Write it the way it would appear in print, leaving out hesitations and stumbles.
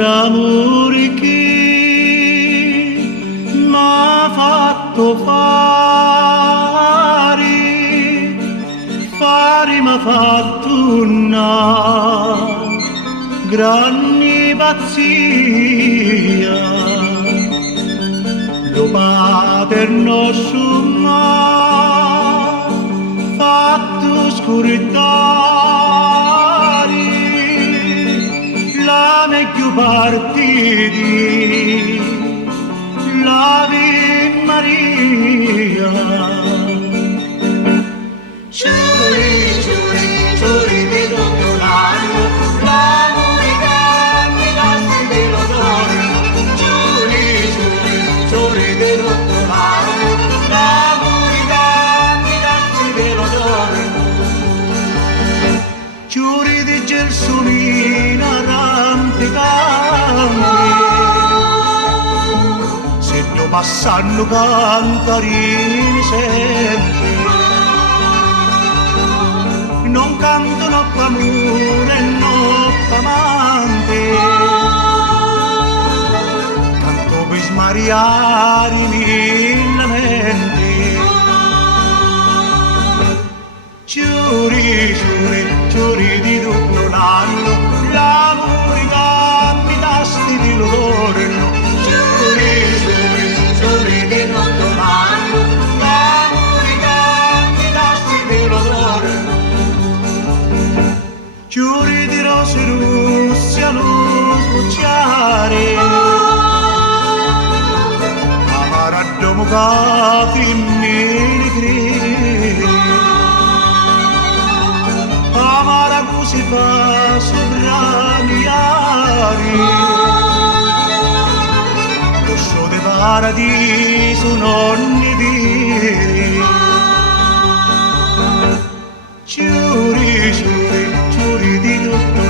Amore che m'ha fatto fare m'ha fatto una grande pazzia. Lo Pater nostro m'ha fatto scordare la meglio parte di l'Ave Maria. Giuri, giuri, giuri di tutto l'anno, l'amore che mi dasti te lo dono. Giuri, giuri, giuri di tutto l'anno, l'amore che mi dasti te lo dono. Giuri di gelsomina rampicante, se tu passano cantarini sempre. Non cantano più amore e non più amante, canto per smariare i miei lamenti. Giuri, giuri, giuri di tutto l'anno, l'amore che mi dasti di l'odorno. Giuri, giuri, giuri di tutto l'anno, l'amore che mi dasti di l'odorno. Giuri di rose rosse allo sbocciare, amara domo capi negri, amara così fa sopra miari, lo show de paradiso non ne veri. Giuri, giuri, giuri di tutto